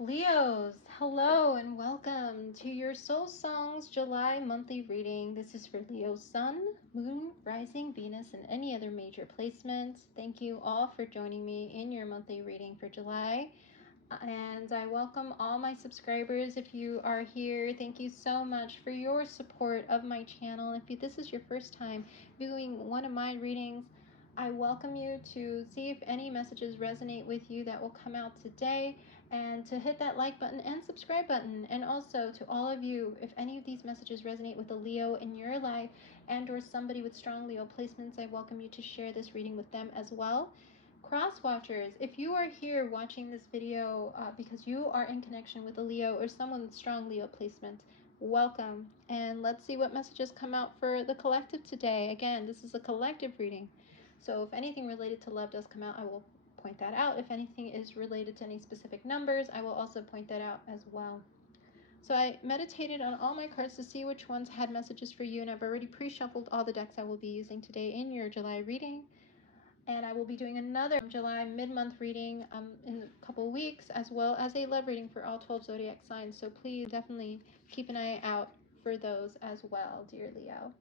Leos, hello and welcome to your Soul Songs July monthly reading. This is for Leo Sun, Moon, Rising, Venus, and any other major placements. Thank you all for joining me in your monthly reading for July. And I welcome all my subscribers. If you are here, thank you so much for your support of my channel. If this is your first time viewing one of my readings, I welcome you to see if any messages resonate with you that will come out today, and to hit that like button and subscribe button. And also to all of you, if any of these messages resonate with a Leo in your life and or somebody with strong Leo placements, I welcome you to share this reading with them as well. Cross watchers, if you are here watching this video because you are in connection with a Leo or someone with strong Leo placement, welcome. And let's see what messages come out for the collective today. Again, this is a collective reading, so if anything related to love does come out, I will point that out. If anything is related to any specific numbers, I will also point that out as well. So I meditated on all my cards to see which ones had messages for you, and I've already pre-shuffled all the decks I will be using today in your July reading. And I will be doing another July mid-month reading in a couple of weeks, as well as a love reading for all 12 zodiac signs. So please definitely keep an eye out for those as well, dear Leo.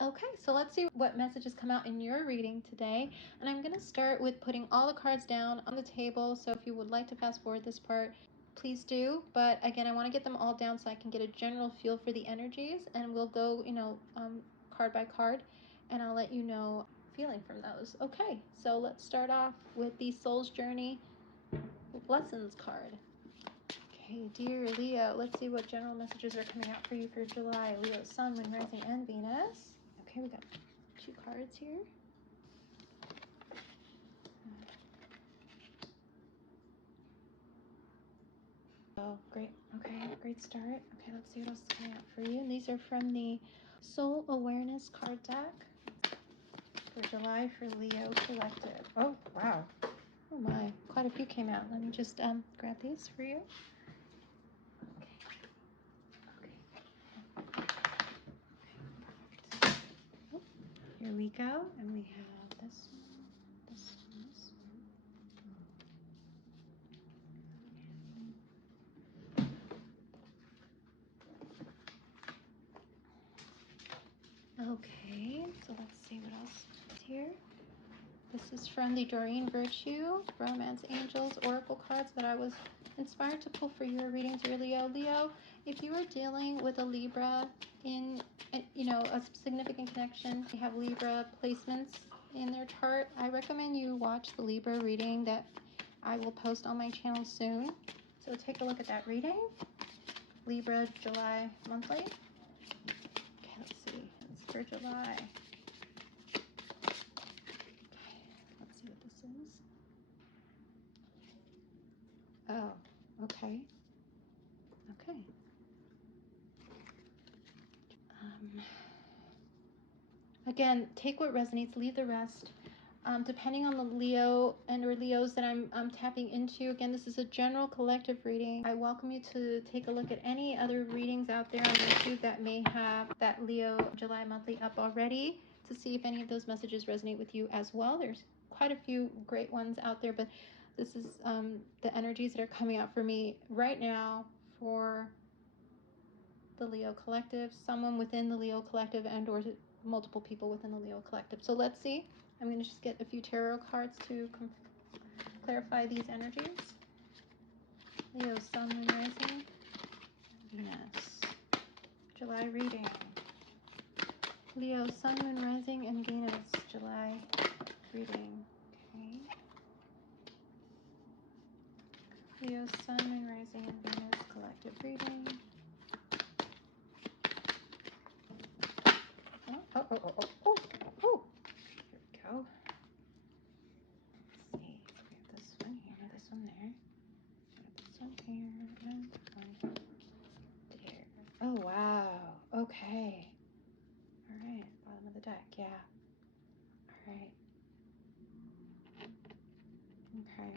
Okay, so let's see what messages come out in your reading today. And I'm going to start with putting all the cards down on the table. So if you would like to fast forward this part, please do. But again, I want to get them all down so I can get a general feel for the energies. And we'll go, card by card. And I'll let you know feeling from those. Okay, so let's start off with the Soul's Journey Lessons card. Okay, dear Leo, let's see what general messages are coming out for you for July. Leo, Sun, Moon, Rising, and Venus. Okay, we got 2 cards here. Oh, great. Okay, great start. Okay, let's see what else is coming out for you. And these are from the Soul Awareness card deck for July for Leo Collective. Oh, wow. Oh my, quite a few came out. Let me just grab these for you. Here we go, and we have this one, this one, this one. Okay, so let's see what else is here. This is from the Doreen Virtue Romance Angels Oracle cards that I was inspired to pull for your reading, dear Leo. Leo, if you are dealing with a Libra in, a significant connection, they have Libra placements in their chart, I recommend you watch the Libra reading that I will post on my channel soon. So take a look at that reading. Libra July monthly. Okay, let's see. It's for July. Let's see what this is. Oh, okay. Okay. Again, take what resonates, leave the rest. Depending on the Leo and or Leos that I'm tapping into, again, this is a general collective reading. I welcome you to take a look at any other readings out there on YouTube that may have that Leo July monthly up already to see if any of those messages resonate with you as well. There's quite a few great ones out there, but this is the energies that are coming out for me right now for the Leo Collective, someone within the Leo Collective, and or multiple people within the Leo Collective. So let's see. I'm going to just get a few tarot cards to clarify these energies. Leo, Sun, Moon, Rising, Venus. July reading. Leo, Sun, Moon, Rising, and Venus. July reading. Okay. Leo, Sun, Moon, Rising, and Venus. Collective reading. Oh. Here we go. Let's see. We have this one here, this one there. We have this one here, and this one there. Oh, wow. Okay. All right. Bottom of the deck. Yeah. All right. Okay.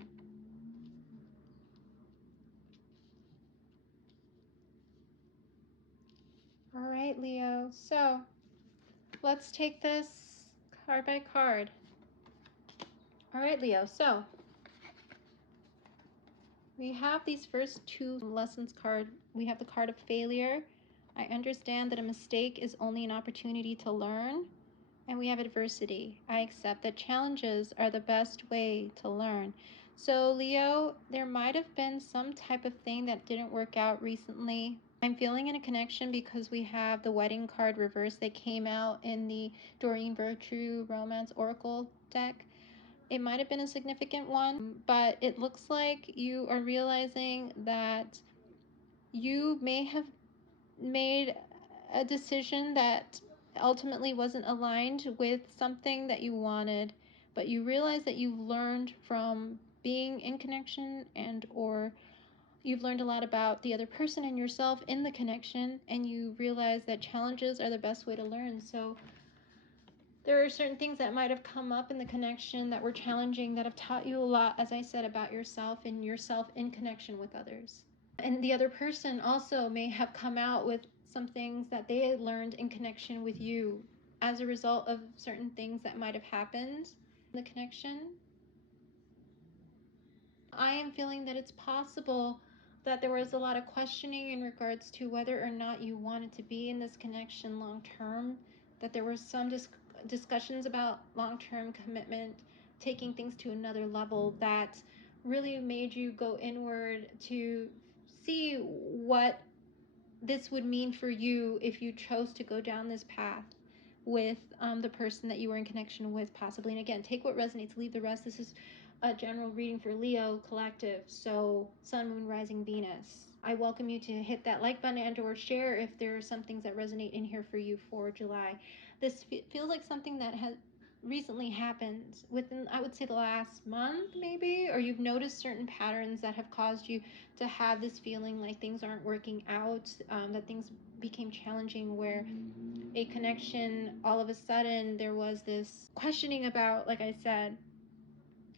All right, Leo. So let's take this card by card. All right, Leo. So We have these first two lessons card. We have the card of failure. I understand that a mistake is only an opportunity to learn. And we have adversity. I accept that challenges are the best way to learn. So Leo, there might have been some type of thing that didn't work out recently. I'm feeling in a connection because we have the wedding card reverse that came out in the Doreen Virtue Romance Oracle deck. It might have been a significant one, but it looks like you are realizing that you may have made a decision that ultimately wasn't aligned with something that you wanted, but you realize that you've learned from being in connection, and or you've learned a lot about the other person and yourself in the connection, and you realize that challenges are the best way to learn. So there are certain things that might have come up in the connection that were challenging, that have taught you a lot, as I said, about yourself and yourself in connection with others. And the other person also may have come out with some things that they had learned in connection with you as a result of certain things that might have happened in the connection. I am feeling that it's possible that there was a lot of questioning in regards to whether or not you wanted to be in this connection long term, that there were some discussions about long-term commitment, taking things to another level, that really made you go inward to see what this would mean for you if you chose to go down this path with the person that you were in connection with, possibly. And again, take what resonates, leave the rest. This is a general reading for Leo collective, so Sun, Moon, Rising, Venus. I welcome you to hit that like button and or share if there are some things that resonate in here for you for July. This feels like something that has recently happened within, I would say, the last month maybe, or you've noticed certain patterns that have caused you to have this feeling like things aren't working out, that things became challenging, where a connection, all of a sudden there was this questioning about, like I said,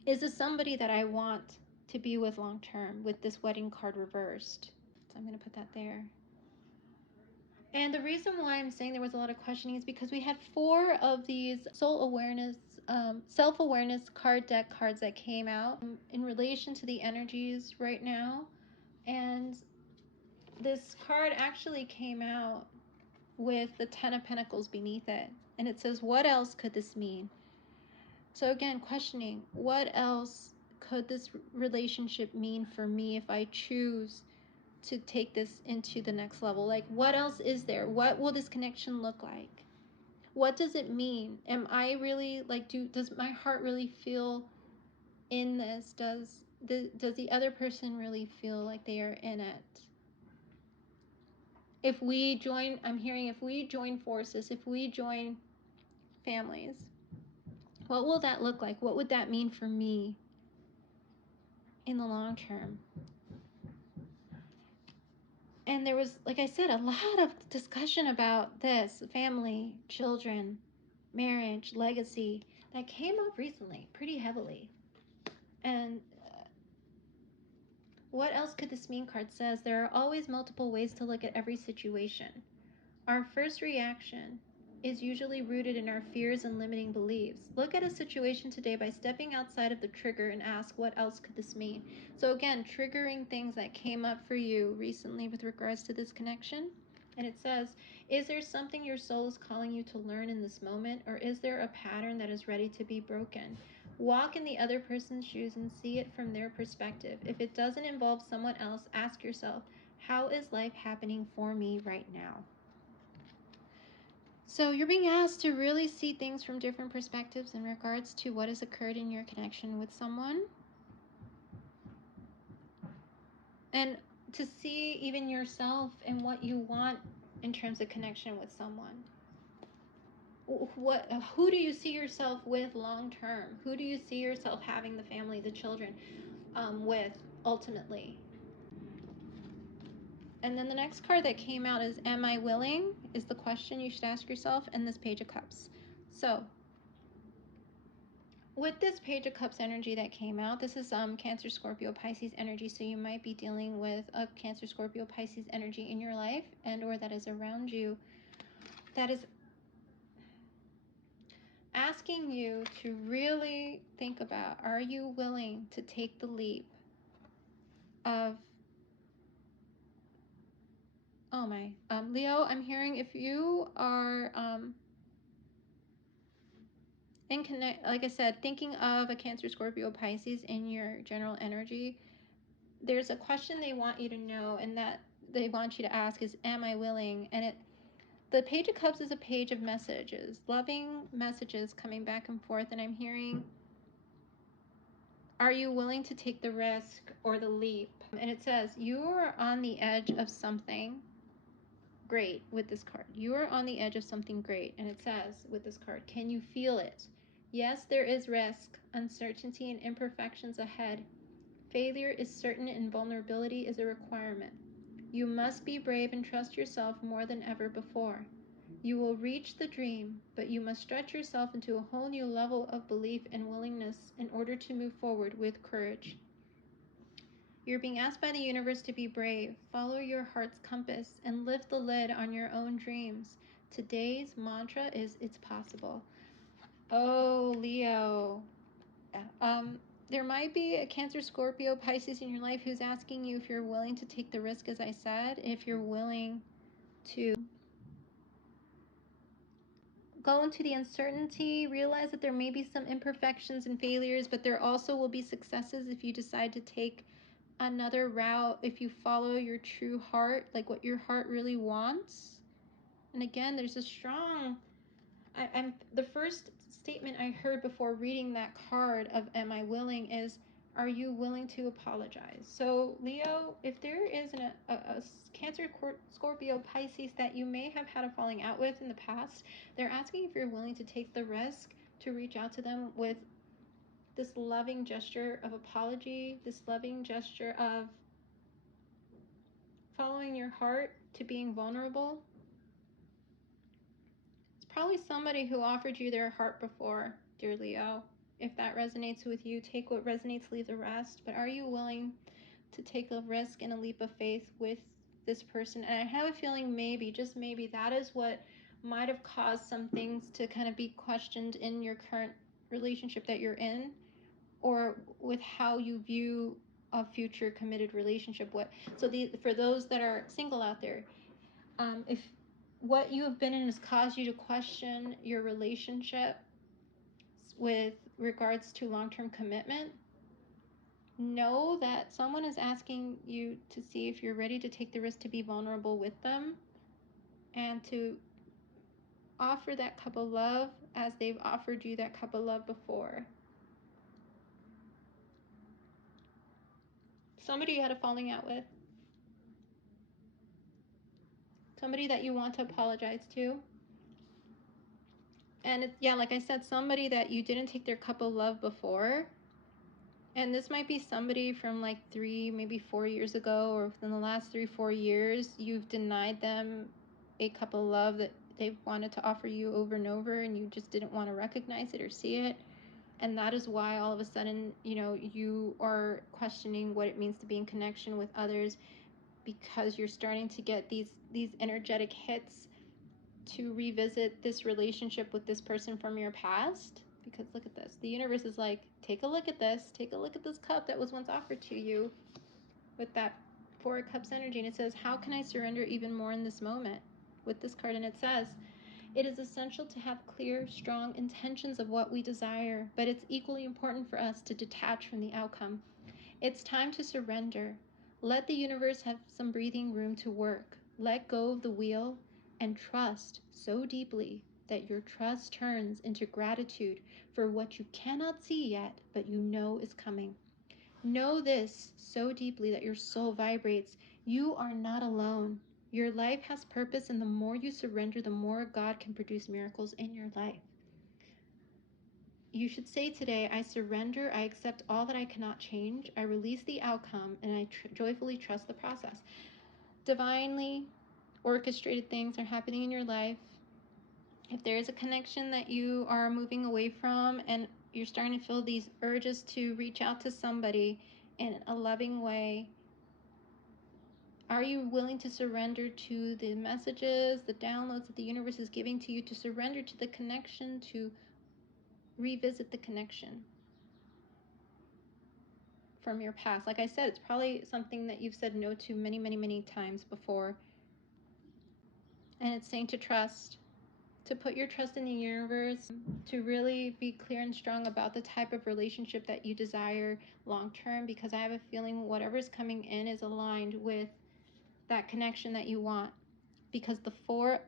is this somebody that I want to be with long term, with this wedding card reversed? So I'm going to put that there. And the reason why I'm saying there was a lot of questioning is because we had 4 of these soul awareness, self-awareness card deck cards that came out in relation to the energies right now. And this card actually came out with the 10 of Pentacles beneath it. And it says, what else could this mean? So again, questioning, what else could this relationship mean for me if I choose to take this into the next level? Like, what else is there? What will this connection look like? What does it mean? Am I really, like, does my heart really feel in this? Does the other person really feel like they are in it? If we join, I'm hearing, if we join forces, if we join families, what will that look like? What would that mean for me in the long term? And there was, like I said, a lot of discussion about this, family, children, marriage, legacy, that came up recently pretty heavily. And what else could this mean card says? There are always multiple ways to look at every situation. Our first reaction is usually rooted in our fears and limiting beliefs. Look at a situation today by stepping outside of the trigger and ask, what else could this mean? So again, triggering things that came up for you recently with regards to this connection. And it says, is there something your soul is calling you to learn in this moment, or is there a pattern that is ready to be broken? Walk in the other person's shoes and see it from their perspective. If it doesn't involve someone else, ask yourself, how is life happening for me right now? So you're being asked to really see things from different perspectives in regards to what has occurred in your connection with someone. And to see even yourself and what you want in terms of connection with someone. Who do you see yourself with long term? Who do you see yourself having the family, the children with ultimately? And then the next card that came out is, am I willing? Is the question you should ask yourself, and this Page of Cups. So with this Page of Cups energy that came out, this is Cancer, Scorpio, Pisces energy. So you might be dealing with a Cancer, Scorpio, Pisces energy in your life, and or that is around you, that is asking you to really think about, are you willing to take the leap of, oh my, Leo, I'm hearing if you are in connect, like I said, thinking of a Cancer, Scorpio, Pisces in your general energy, there's a question they want you to know, and that they want you to ask is, am I willing? And the Page of Cups is a page of messages, loving messages coming back and forth, and I'm hearing, are you willing to take the risk or the leap? And it says, you are on the edge of something great with this card. You are on the edge of something great. And it says with this card, can you feel it? Yes, there is risk, uncertainty, and imperfections ahead. Failure is certain and vulnerability is a requirement. You must be brave and trust yourself more than ever before. You will reach the dream, but you must stretch yourself into a whole new level of belief and willingness in order to move forward with courage. You're being asked by the universe to be brave, follow your heart's compass, and lift the lid on your own dreams. Today's mantra is, it's possible. Oh, Leo. There might be a Cancer, Scorpio, Pisces in your life who's asking you if you're willing to take the risk, as I said, if you're willing to go into the uncertainty, realize that there may be some imperfections and failures, but there also will be successes if you decide to take another route, if you follow your true heart, like what your heart really wants. And again, there's a strong, I'm the first statement I heard before reading that card of am I willing is, are you willing to apologize? So Leo, if there is a Cancer, Scorpio, Pisces that you may have had a falling out with in the past, they're asking if you're willing to take the risk to reach out to them with this loving gesture of apology, this loving gesture of following your heart, to being vulnerable. It's probably somebody who offered you their heart before, dear Leo. If that resonates with you, take what resonates, leave the rest. But are you willing to take a risk and a leap of faith with this person? And I have a feeling maybe, just maybe, that is what might have caused some things to kind of be questioned in your current relationship that you're in, or with how you view a future committed relationship. For those that are single out there, if what you have been in has caused you to question your relationship with regards to long-term commitment, know that someone is asking you to see if you're ready to take the risk to be vulnerable with them and to offer that cup of love as they've offered you that cup of love before. Somebody you had a falling out with, somebody that you want to apologize to. And it's, yeah, like I said, somebody that you didn't take their cup of love before. And this might be somebody from like 3, maybe 4 years ago, or within the last 3-4 years, you've denied them a cup of love that they've wanted to offer you over and over, and you just didn't want to recognize it or see it. And that is why all of a sudden, you are questioning what it means to be in connection with others, because you're starting to get these energetic hits to revisit this relationship with this person from your past. Because look at this, the universe is like, take a look at this cup that was once offered to you with that 4 of Cups energy. And it says, how can I surrender even more in this moment with this card? And it says, it is essential to have clear, strong intentions of what we desire, but it's equally important for us to detach from the outcome. It's time to surrender. Let the universe have some breathing room to work. Let go of the wheel and trust so deeply that your trust turns into gratitude for what you cannot see yet, but you know is coming. Know this so deeply that your soul vibrates. You are not alone. Your life has purpose, and the more you surrender, the more God can produce miracles in your life. You should say today, I surrender, I accept all that I cannot change, I release the outcome, and I joyfully trust the process. Divinely orchestrated things are happening in your life. If there is a connection that you are moving away from and you're starting to feel these urges to reach out to somebody in a loving way, are you willing to surrender to the messages, the downloads that the universe is giving to you, to surrender to the connection, to revisit the connection? from your past. Like I said, it's probably something that you've said no to many, many, many times before. And it's saying to trust, to put your trust in the universe, to really be clear and strong about the type of relationship that you desire long term, because I have a feeling whatever's coming in is aligned with that connection that you want. Because the Four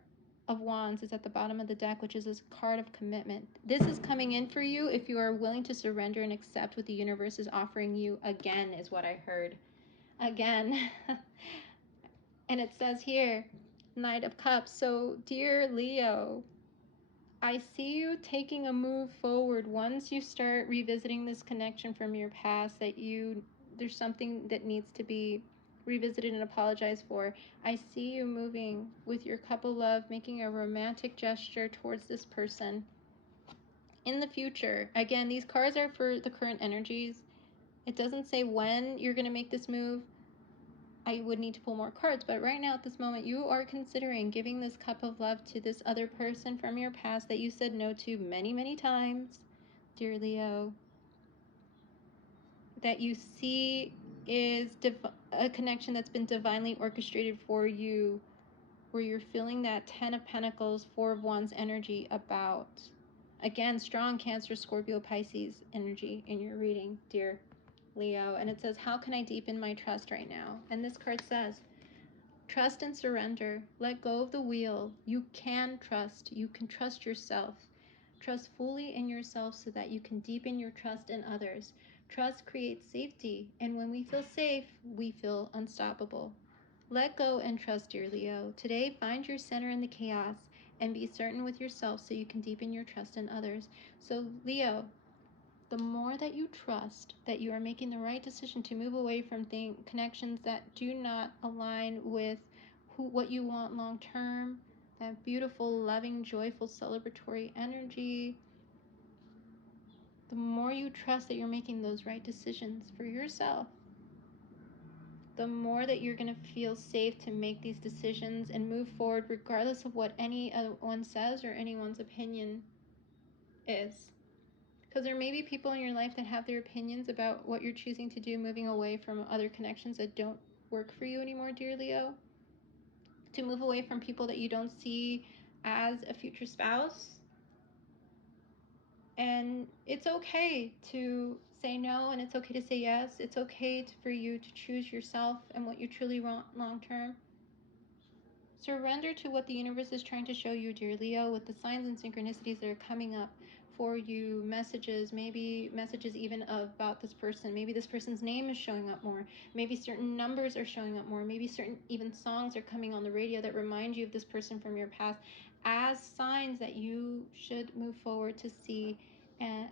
of Wands is at the bottom of the deck, which is this card of commitment. This is coming in for you if you are willing to surrender and accept what the universe is offering you. Again, is what I heard. Again. And it says here, Knight of Cups. So, dear Leo, I see you taking a move forward once you start revisiting this connection from your past, that there's something that needs to be revisited and apologized for. I see you moving with your couple love, making a romantic gesture towards this person. In the future, again, these cards are for the current energies. It doesn't say when you're going to make this move. I would need to pull more cards, but right now at this moment, you are considering giving this cup of love to this other person from your past that you said no to many, many times, dear Leo, that you see is a connection that's been divinely orchestrated for you, where you're feeling that 10 of Pentacles, 4 of Wands energy about. Again, strong Cancer, Scorpio, Pisces energy in your reading, dear Leo. And it says, how can I deepen my trust right now? And this card says, trust and surrender. Let go of the wheel. You can trust. You can trust yourself. Trust fully in yourself so that you can deepen your trust in others. Trust creates safety, and when we feel safe, we feel unstoppable. Let go and trust, dear Leo. Today, find your center in the chaos and be certain with yourself so you can deepen your trust in others. So, Leo, the more that you trust that you are making the right decision to move away from connections that do not align with what you want long term, that beautiful, loving, joyful, celebratory energy, the more you trust that you're making those right decisions for yourself, the more that you're going to feel safe to make these decisions and move forward regardless of what anyone says or anyone's opinion is. Because there may be people in your life that have their opinions about what you're choosing to do, moving away from other connections that don't work for you anymore, dear Leo. To move away from people that you don't see as a future spouse. And it's okay to say no, and it's okay to say yes. It's okay for you to choose yourself and what you truly want long term. Surrender to what the universe is trying to show you, dear Leo, with the signs and synchronicities that are coming up for you. Messages, maybe messages even about this person. Maybe this person's name is showing up more. Maybe certain numbers are showing up more. Maybe certain even songs are coming on the radio that remind you of this person from your past, as signs that you should move forward to see and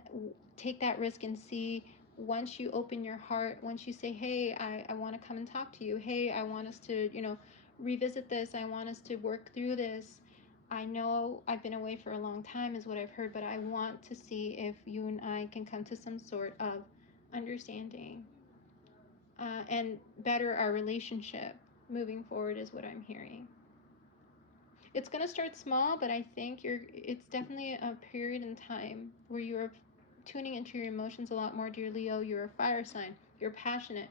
take that risk and see. Once you open your heart, once you say, hey, I want to come and talk to you. Hey, I want us to, revisit this. I want us to work through this. I know I've been away for a long time is what I've heard, but I want to see if you and I can come to some sort of understanding and better our relationship moving forward is what I'm hearing. It's going to start small, but I think it's definitely a period in time where you're tuning into your emotions a lot more, dear Leo. You're a fire sign. You're passionate.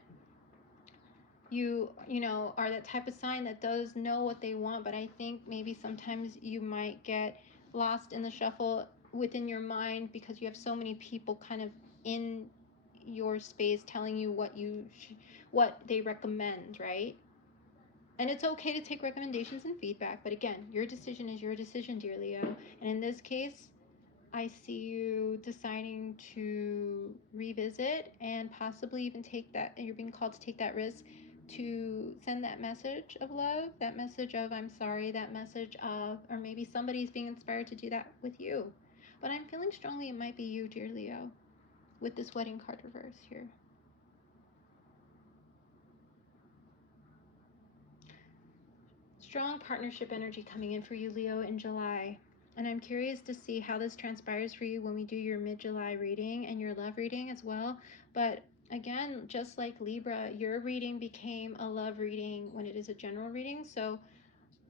You are that type of sign that does know what they want, but I think maybe sometimes you might get lost in the shuffle within your mind because you have so many people kind of in your space telling you what they recommend, right? And it's okay to take recommendations and feedback, but again, your decision is your decision, dear Leo. And in this case, I see you deciding to revisit and possibly even you're being called to take that risk to send that message of love, that message of I'm sorry, that message of, or maybe somebody's being inspired to do that with you. But I'm feeling strongly it might be you, dear Leo, with this wedding card reverse here. Strong partnership energy coming in for you, Leo, in July. And I'm curious to see how this transpires for you when we do your mid-July reading and your love reading as well. But again, just like Libra, your reading became a love reading when it is a general reading. So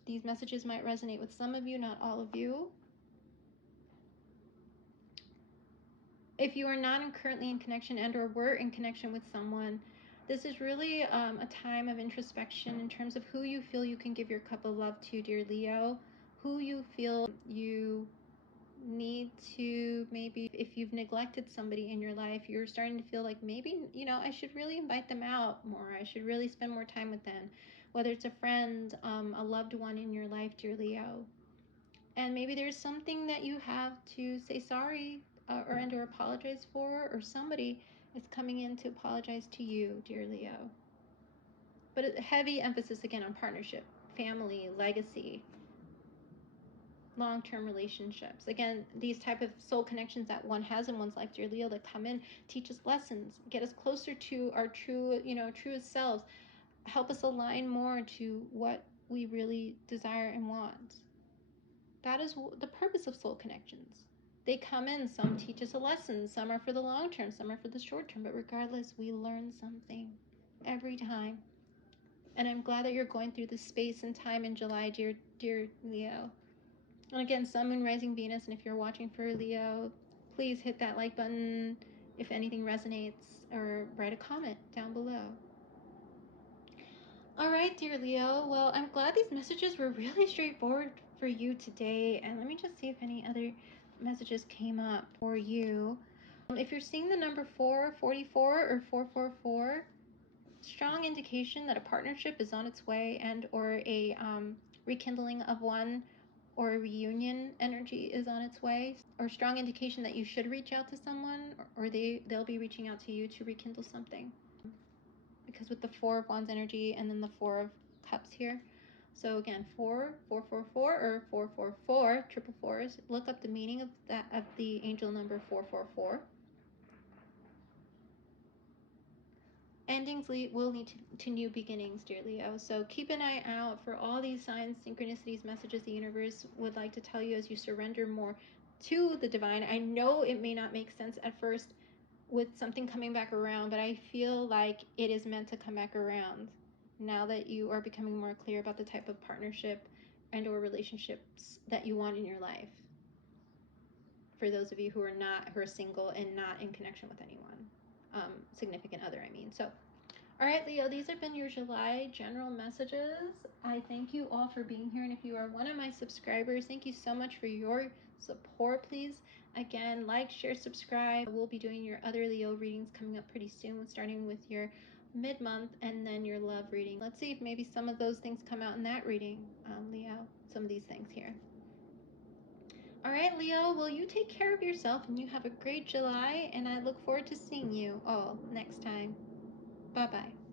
these messages might resonate with some of you, not all of you. if you are not currently in connection and or were in connection with someone, this is really a time of introspection in terms of who you feel you can give your cup of love to, dear Leo, who you feel you need to, maybe if you've neglected somebody in your life, you're starting to feel like maybe, you know, I should really invite them out more. I should really spend more time with them, whether it's a friend, a loved one in your life, dear Leo. And maybe there's something that you have to say sorry or and or apologize for, or somebody is coming in to apologize to you, dear Leo. But a heavy emphasis again on partnership, family, legacy, long-term relationships. Again, these type of soul connections that one has in one's life, dear Leo, that come in, teach us lessons, get us closer to our true, truest selves, help us align more to what we really desire and want. That is the purpose of soul connections. They come in, some teach us a lesson, some are for the long term, some are for the short term, but regardless, we learn something every time. And I'm glad that you're going through this space and time in July, dear Leo. And again, Sun, Moon, Rising, Venus, and if you're watching for Leo, please hit that like button if anything resonates, or write a comment down below. All right, dear Leo, well, I'm glad these messages were really straightforward for you today. And let me just see if any other messages came up for you. If you're seeing the number 444 or 444, strong indication that a partnership is on its way, and or a rekindling of one, or a reunion energy is on its way, or strong indication that you should reach out to someone, or they'll be reaching out to you to rekindle something. Because with the 4 of Wands energy and then the 4 of Cups here. So again, 444 or 444, triple fours. Look up the meaning of that, of the angel number 444. Endings will lead to new beginnings, dear Leo. So keep an eye out for all these signs, synchronicities, messages the universe would like to tell you as you surrender more to the divine. I know it may not make sense at first with something coming back around, but I feel like it is meant to come back around now that you are becoming more clear about the type of partnership and or relationships that you want in your life. For those of you who are single and not in connection with anyone, significant other, I mean. So all right, Leo, these have been your July general messages. I thank you all for being here. And if you are one of my subscribers, thank you so much for your support. Please, again, like, share, subscribe. We'll be doing your other Leo readings coming up pretty soon, starting with your mid-month and then your love reading. Let's see if maybe some of those things come out in that reading, Leo. Some of these things here. All right, Leo, well, you take care of yourself and you have a great July, and I look forward to seeing you all next time. Bye-bye.